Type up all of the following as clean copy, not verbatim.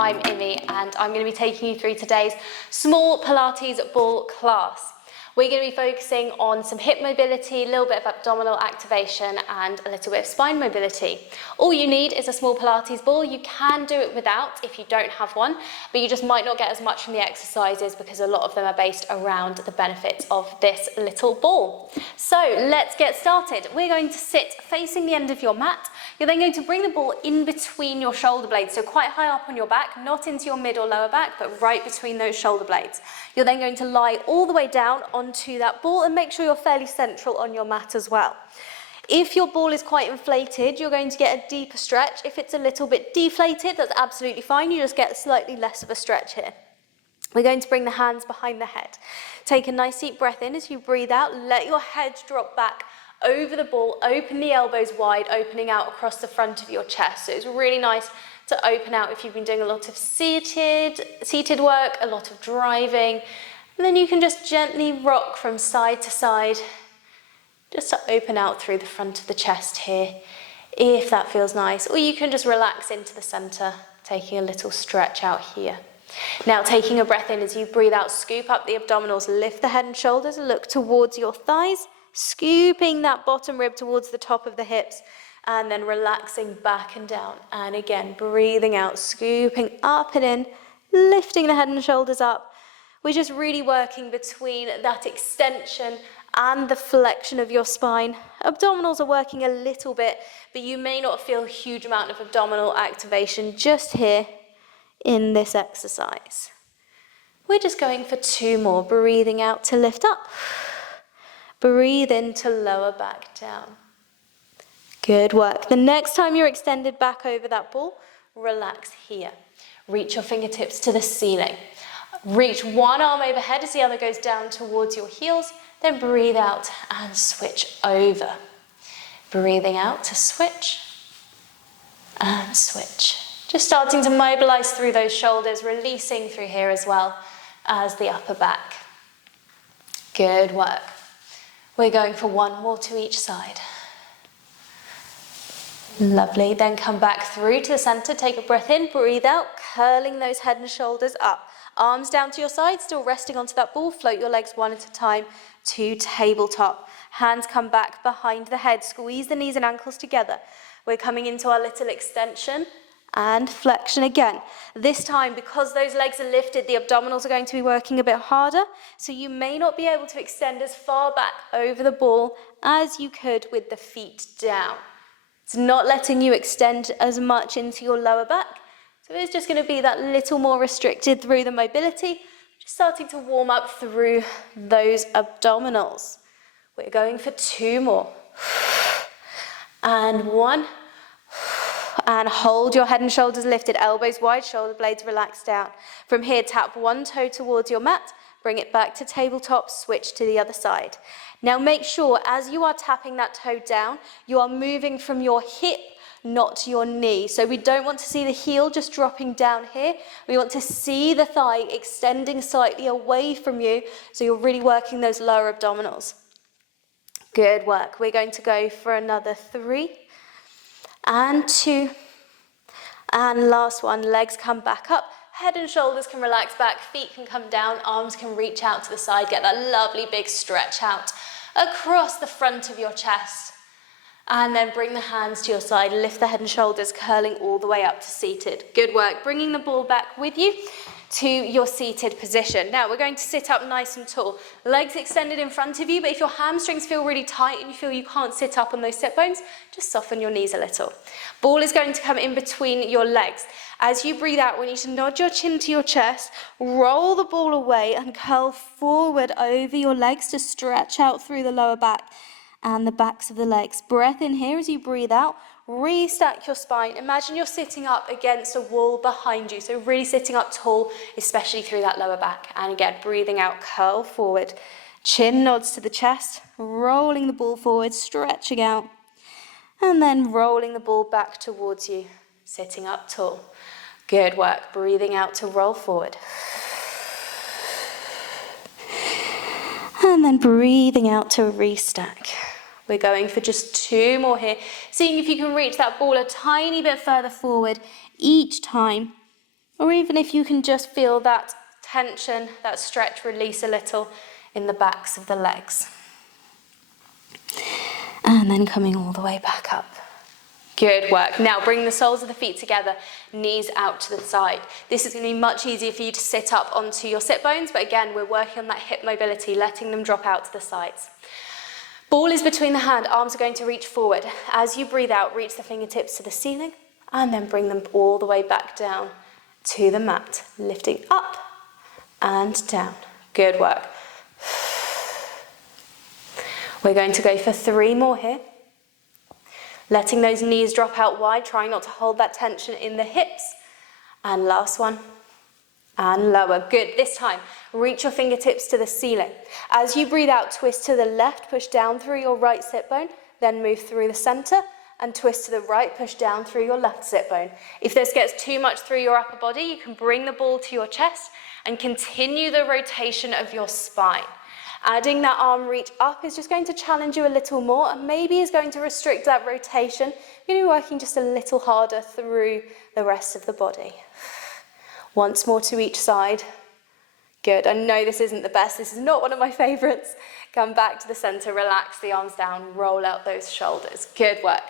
I'm Imi, and I'm going to be taking you through today's small Pilates ball class. We're going to be focusing on some hip mobility, a little bit of abdominal activation, and a little bit of spine mobility. All you need is a small Pilates ball. You can do it without if you don't have one, but you just might not get as much from the exercises because a lot of them are based around the benefits of this little ball. So let's get started. We're going to sit facing the end of your mat. You're then going to bring the ball in between your shoulder blades, so quite high up on your back, not into your mid or lower back, but right between those shoulder blades. You're then going to lie all the way down onto that ball and make sure you're fairly central on your mat as well. If your ball is quite inflated, you're going to get a deeper stretch. If it's a little bit deflated, that's absolutely fine. You just get slightly less of a stretch here. We're going to bring the hands behind the head. Take a nice deep breath in. As you breathe out, let your head drop back over the ball. Open the elbows wide, opening out across the front of your chest. So it's really nice to open out if you've been doing a lot of seated work, a lot of driving. And then you can just gently rock from side to side, just to open out through the front of the chest here, if that feels nice. Or you can just relax into the center, taking a little stretch out here. Now taking a breath in as you breathe out, scoop up the abdominals, lift the head and shoulders, look towards your thighs, scooping that bottom rib towards the top of the hips, and then relaxing back and down. And again, breathing out, scooping up and in, lifting the head and shoulders up. We're just really working between that extension and the flexion of your spine. Abdominals are working a little bit, but you may not feel a huge amount of abdominal activation just here in this exercise. We're just going for 2 more. Breathing out to lift up. Breathe in to lower back down. Good work. The next time you're extended back over that ball, relax here. Reach your fingertips to the ceiling. Reach one arm overhead as the other goes down towards your heels. Then breathe out and switch over. Breathing out to switch and switch. Just starting to mobilize through those shoulders, releasing through here as well as the upper back. Good work. We're going for 1 more to each side. Lovely. Then come back through to the center. Take a breath in, breathe out, curling those head and shoulders up. Arms down to your side, still resting onto that ball. Float your legs one at a time to tabletop. Hands come back behind the head. Squeeze the knees and ankles together. We're coming into our little extension and flexion again. This time, because those legs are lifted, the abdominals are going to be working a bit harder, so you may not be able to extend as far back over the ball as you could with the feet down. It's not letting you extend as much into your lower back, so it's just going to be that little more restricted through the mobility, just starting to warm up through those abdominals. We're going for 2 more. And 1. And hold your head and shoulders lifted, elbows wide, shoulder blades relaxed down. From here, tap 1 toe towards your mat, bring it back to tabletop, switch to the other side. Now make sure as you are tapping that toe down, you are moving from your hip, not your knee. So we don't want to see the heel just dropping down here. We want to see the thigh extending slightly away from you, so you're really working those lower abdominals. Good work. We're going to go for another 3. And 2, and last one, legs come back up, head and shoulders can relax back, feet can come down, arms can reach out to the side, get that lovely big stretch out across the front of your chest. And then bring the hands to your side, lift the head and shoulders, curling all the way up to seated. Good work, bringing the ball back with you to your seated position. Now we're going to sit up nice and tall, legs extended in front of you, but if your hamstrings feel really tight and you feel you can't sit up on those sit bones, just soften your knees a little. Ball is going to come in between your legs. As you breathe out, we need to nod your chin to your chest, roll the ball away and curl forward over your legs to stretch out through the lower back and the backs of the legs. Breath in here as you breathe out. Restack your spine. Imagine you're sitting up against a wall behind you. So really sitting up tall, especially through that lower back. And again, breathing out, curl forward. Chin nods to the chest, rolling the ball forward, stretching out. And then rolling the ball back towards you, sitting up tall. Good work. Breathing out to roll forward. And then breathing out to restack. We're going for just 2 more here. Seeing if you can reach that ball a tiny bit further forward each time Or even if you can just feel that tension, that stretch, release a little in the backs of the legs. And then coming all the way back up. Good work. Now bring the soles of the feet together, knees out to the side. This is going to be much easier for you to sit up onto your sit bones, but again, we're working on that hip mobility, letting them drop out to the sides. Ball is between the hand, arms are going to reach forward. As you breathe out, reach the fingertips to the ceiling, and then bring them all the way back down to the mat, lifting up and down. Good work. We're going to go for 3 more here. Letting those knees drop out wide, trying not to hold that tension in the hips. And last one. And lower. Good. This time, reach your fingertips to the ceiling. As you breathe out, twist to the left, push down through your right sit bone, then move through the center, and twist to the right, push down through your left sit bone. If this gets too much through your upper body, you can bring the ball to your chest and continue the rotation of your spine. Adding that arm reach up is just going to challenge you a little more and maybe is going to restrict that rotation. You're going to be working just a little harder through the rest of the body. Once more to each side. Good. I know this isn't the best. This is not one of my favorites. Come back to the center, relax the arms down, roll out those shoulders. Good work.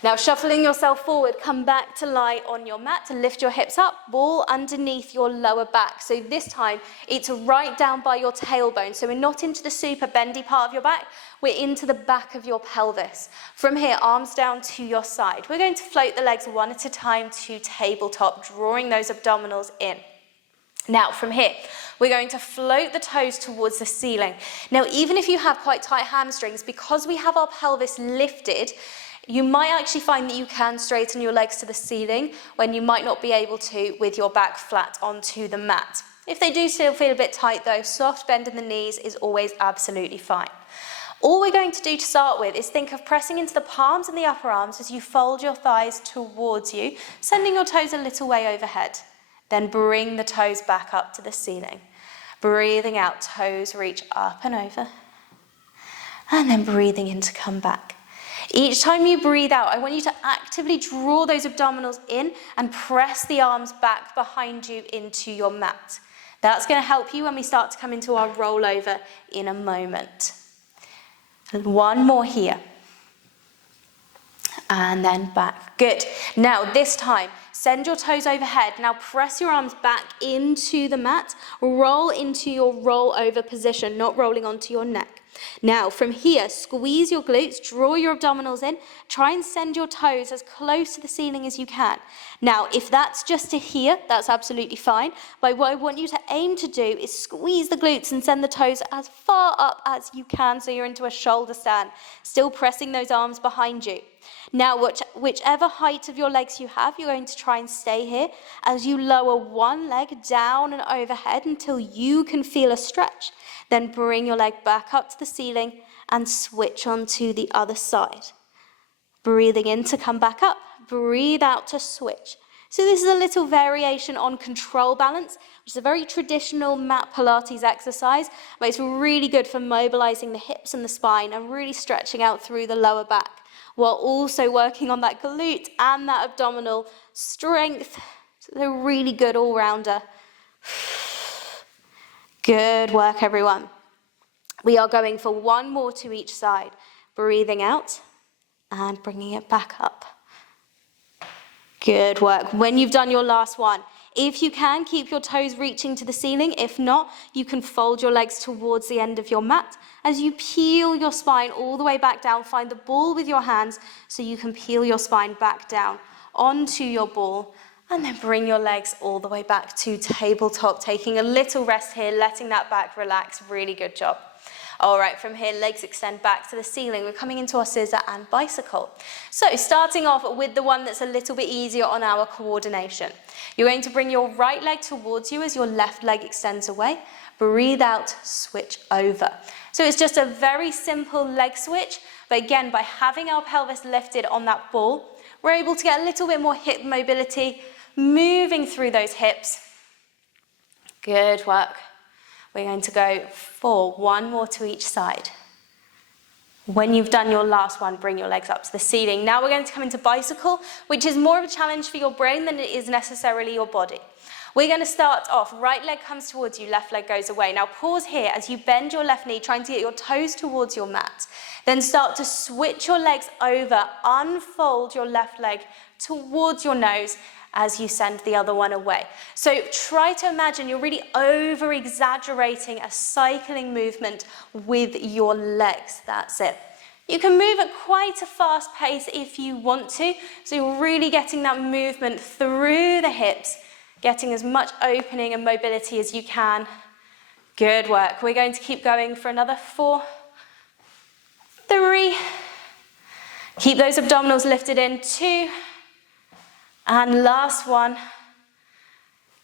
Now shuffling yourself forward, come back to lie on your mat to lift your hips up, ball underneath your lower back. So this time it's right down by your tailbone. So we're not into the super bendy part of your back, we're into the back of your pelvis. From here, arms down to your side. We're going to float the legs one at a time to tabletop, drawing those abdominals in. Now from here, we're going to float the toes towards the ceiling. Now even if you have quite tight hamstrings, because we have our pelvis lifted, you might actually find that you can straighten your legs to the ceiling when you might not be able to with your back flat onto the mat. If they do still feel a bit tight though, soft bend in the knees is always absolutely fine. All we're going to do to start with is think of pressing into the palms and the upper arms as you fold your thighs towards you, sending your toes a little way overhead. Then bring the toes back up to the ceiling. Breathing out, toes reach up and over. And then breathing in to come back. Each time you breathe out, I want you to actively draw those abdominals in and press the arms back behind you into your mat. That's going to help you when we start to come into our rollover in a moment. And one more here. And then back. Good. Now this time, send your toes overhead. Now press your arms back into the mat. Roll into your roll over position, not rolling onto your neck. Now from here, squeeze your glutes, draw your abdominals in, try and send your toes as close to the ceiling as you can. Now if that's just to here, that's absolutely fine, but what I want you to aim to do is squeeze the glutes and send the toes as far up as you can so you're into a shoulder stand, still pressing those arms behind you. Now whichever height of your legs you have, you're going to try and stay here as you lower one leg down and overhead until you can feel a stretch. Then bring your leg back up to the ceiling and switch on to the other side. Breathing in to come back up, breathe out to switch. So this is a little variation on control balance, which is a very traditional mat Pilates exercise, but it's really good for mobilizing the hips and the spine and really stretching out through the lower back, while also working on that glute and that abdominal strength. So they're really good all-rounder. Good work, everyone. We are going for one more to each side. Breathing out and bringing it back up. Good work. When you've done your last one, if you can, keep your toes reaching to the ceiling. If not, you can fold your legs towards the end of your mat. As you peel your spine all the way back down, find the ball with your hands so you can peel your spine back down onto your ball. And then bring your legs all the way back to tabletop, taking a little rest here, letting that back relax. Really good job. All right, from here, legs extend back to the ceiling. We're coming into our scissor and bicycle. So starting off with the one that's a little bit easier on our coordination. You're going to bring your right leg towards you as your left leg extends away. Breathe out, switch over. So it's just a very simple leg switch, but again, by having our pelvis lifted on that ball, we're able to get a little bit more hip mobility, moving through those hips. Good work. We're going to go for one more to each side. When you've done your last one, bring your legs up to the ceiling. Now we're going to come into bicycle, which is more of a challenge for your brain than it is necessarily your body. We're going to start off, right leg comes towards you, left leg goes away. Now pause here as you bend your left knee, trying to get your toes towards your mat. Then start to switch your legs over, unfold your left leg towards your nose as you send the other one away. So try to imagine you're really over-exaggerating a cycling movement with your legs. That's it. You can move at quite a fast pace if you want to, so you're really getting that movement through the hips, getting as much opening and mobility as you can. Good work. We're going to keep going for another 4, 3. Keep those abdominals lifted in, 2. And last one.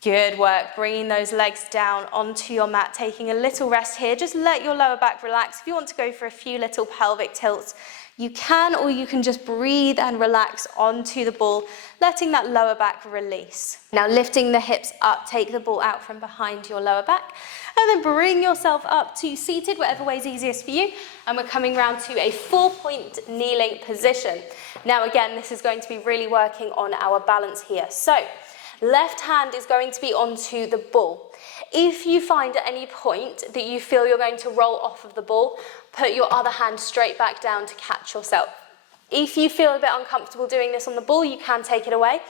Good work. Bringing those legs down onto your mat, taking a little rest here. Just let your lower back relax. If you want to go for a few little pelvic tilts, you can, or you can just breathe and relax onto the ball, letting that lower back release. Now lifting the hips up, take the ball out from behind your lower back, and then bring yourself up to seated, whatever way is easiest for you. And we're coming round to a 4-point kneeling position. Now again, this is going to be really working on our balance here. So, left hand is going to be onto the ball. If you find at any point that you feel you're going to roll off of the ball, put your other hand straight back down to catch yourself. If you feel a bit uncomfortable doing this on the ball, you can take it away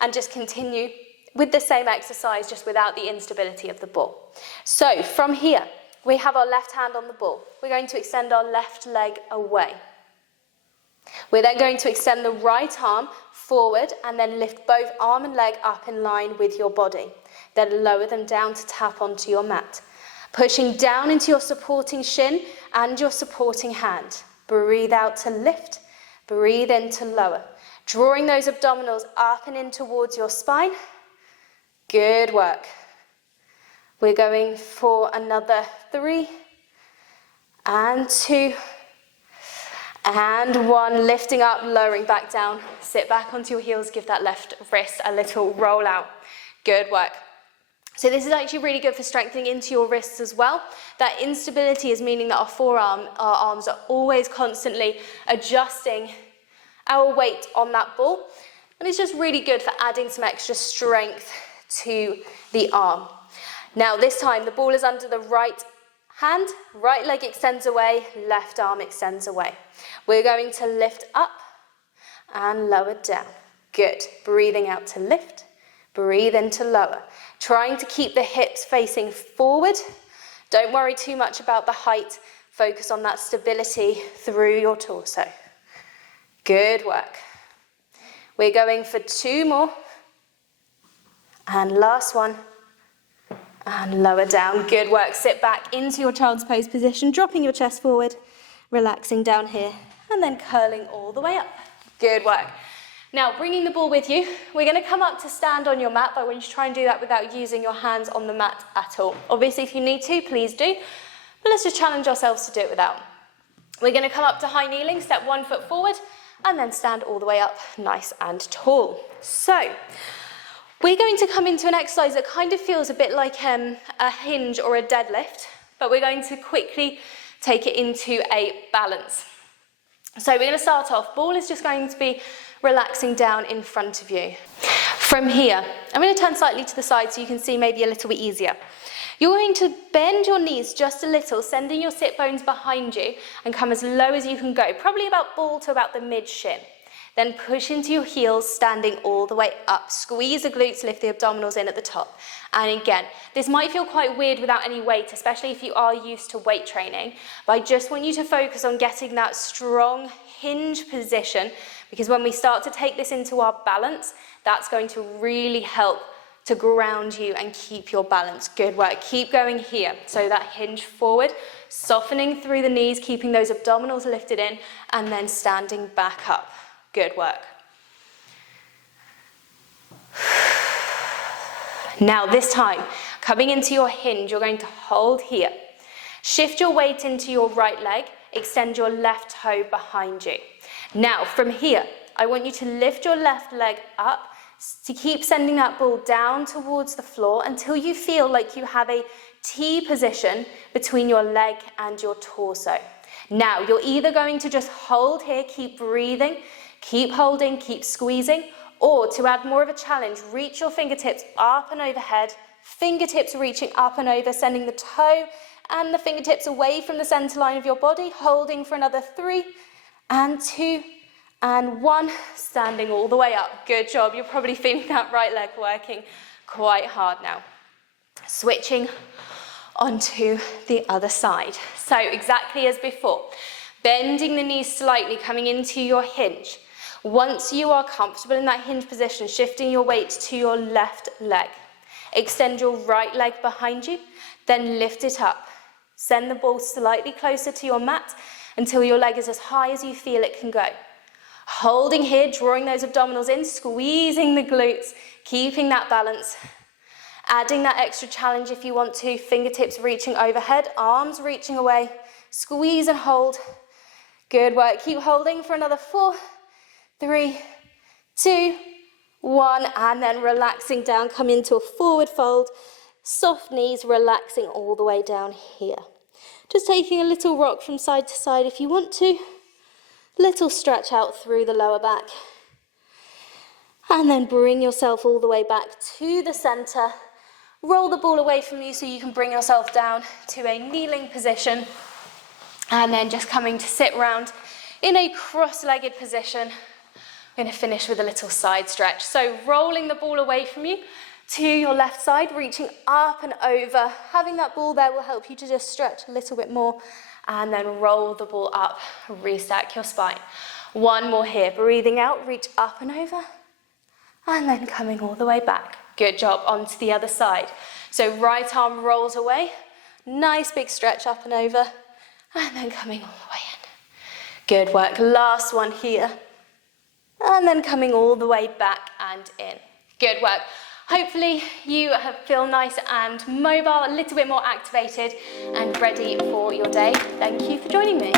and just continue with the same exercise, just without the instability of the ball. So from here, we have our left hand on the ball. We're going to extend our left leg away. We're then going to extend the right arm forward and then lift both arm and leg up in line with your body. Then lower them down to tap onto your mat. Pushing down into your supporting shin and your supporting hand. Breathe out to lift, breathe in to lower. Drawing those abdominals up and in towards your spine. Good work. We're going for another 3 and 2 and 1. Lifting up, lowering back down. Sit back onto your heels, give that left wrist a little roll out. Good work. So this is actually really good for strengthening into your wrists as well. That instability is meaning that our arms are always constantly adjusting our weight on that ball. And it's just really good for adding some extra strength to the arm. Now this time the ball is under the right hand, right leg extends away, left arm extends away. We're going to lift up and lower down. Good. Breathing out to lift, breathe in to lower. Trying to keep the hips facing forward. Don't worry too much about the height. Focus on that stability through your torso. Good work. We're going for 2 more. And last one. And lower down. Good work. Sit back into your child's pose position, dropping your chest forward, relaxing down here, and then curling all the way up. Good work. Now, bringing the ball with you, we're going to come up to stand on your mat, but I want you to try and do that without using your hands on the mat at all. Obviously, if you need to, please do, but let's just challenge ourselves to do it without. We're going to come up to high kneeling, step 1 foot forward, and then stand all the way up, nice and tall. So, we're going to come into an exercise that kind of feels a bit like a hinge or a deadlift, but we're going to quickly take it into a balance. So we're going to start off, ball is just going to be relaxing down in front of you. From here, I'm going to turn slightly to the side so you can see maybe a little bit easier. You're going to bend your knees just a little, sending your sit bones behind you and come as low as you can go, probably about ball to about the mid-shin. Then push into your heels, standing all the way up. Squeeze the glutes, lift the abdominals in at the top. And again, this might feel quite weird without any weight, especially if you are used to weight training. But I just want you to focus on getting that strong hinge position, because when we start to take this into our balance, that's going to really help to ground you and keep your balance. Good work. Keep going here. So that hinge forward, softening through the knees, keeping those abdominals lifted in, and then standing back up. Good work. Now this time, coming into your hinge, you're going to hold here. Shift your weight into your right leg, extend your left toe behind you. Now from here, I want you to lift your left leg up to keep sending that ball down towards the floor until you feel like you have a T position between your leg and your torso. Now you're either going to just hold here, keep breathing, keep holding, keep squeezing, Or to add more of a challenge, reach your fingertips up and overhead, fingertips reaching up and over, sending the toe and the fingertips away from the center line of your body, holding for another 3 and 2 and 1, standing all the way up. Good job. You're probably feeling that right leg working quite hard now. Switching onto the other side. So exactly as before, bending the knees slightly, coming into your hinge. Once you are comfortable in that hinge position, shifting your weight to your left leg. Extend your right leg behind you, then lift it up. Send the ball slightly closer to your mat until your leg is as high as you feel it can go. Holding here, drawing those abdominals in, squeezing the glutes, keeping that balance. Adding that extra challenge if you want to, fingertips reaching overhead, arms reaching away, squeeze and hold. Good work, keep holding for another 4, 3, 2, 1, and then relaxing down, come into a forward fold, soft knees, relaxing all the way down here. Just taking a little rock from side to side if you want to, little stretch out through the lower back, and then bring yourself all the way back to the center. Roll the ball away from you so you can bring yourself down to a kneeling position, and then just coming to sit round in a cross-legged position. We're going to finish with a little side stretch. So rolling the ball away from you to your left side, reaching up and over. Having that ball there will help you to just stretch a little bit more, and then roll the ball up, restack your spine. One more here, breathing out, reach up and over, and then coming all the way back. Good job, onto the other side. So right arm rolls away, nice big stretch up and over, and then coming all the way in. Good work, last one here, and then coming all the way back and in. Good work. Hopefully you feel nice and mobile, a little bit more activated and ready for your day. Thank you for joining me.